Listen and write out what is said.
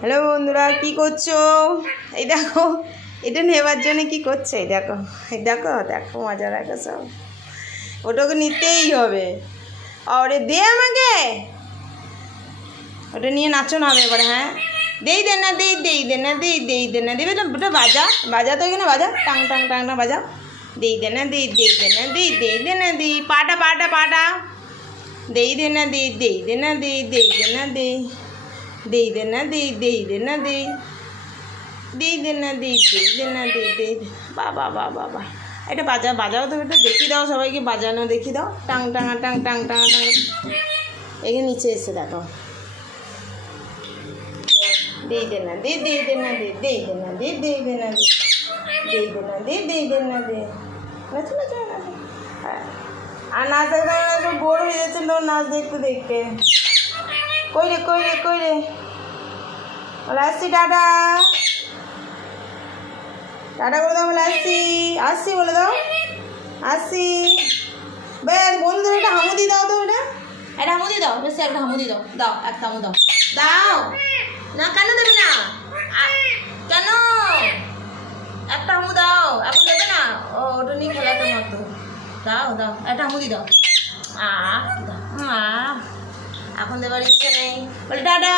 Hello বন্ধুরা, কি করছো? এই দেখো, এটা নেবার জন্য কি করছে। এই দেখো, এই দেখো দেখো মজা দেখো সব। ওটাকে নিতেই হবে। আরে দে আমাকে, ওটা নিয়ে নাচো না হবে এবার। হ্যাঁ, দেই দে না, দেই দে না, দেই দে না, দেবে না। ওটা বাজা বাজা তো এখানে বাজা, টাং টাং টাং না বাজা। দেই দে না, দেই দে না, দেই দে না, দেই পাটা পাটা পাটা। দেই দে না, দেই দে না, দেই দে না, দেই দে না, দে না, দেই দে না, দে না, দে। বাবা বাবা বাবা, এটা বাজাও তো, এটা দেখিয়ে দাও সবাইকে, বাজানো দেখিয়ে দাও। টাং টাঙা টাং টাং টাঙা টাং। এখানে নিচে এসে দেখো। দে না, দে না, দে না, দে না, দে না, দে। নাচো নাচো নাচো। আর নাচ দেখতে দেখতে বোর হয়ে যাচ্ছেন তোর নাচ দেখতে দেখতে। কই রে বলে আসছি, টাটা টাটা বলে দাও। বলে আসছি বলে দাও, আসছি। বেশ বন্ধুদের একটা হামুদি দাও তো, ওটা একটা হামুদি দাও, বেশ একটা হামুদি দাও, দাও একটা হামু দাও, দাও না। কেন দেবে না? কেন? একটা হামু দাও, এখন দেবে না? ওটা নিয়ে খেলাতে মতো। দাও দাও একটা হামুদি দাও। এখন দেবার ইচ্ছে নেই। বলে টাটা।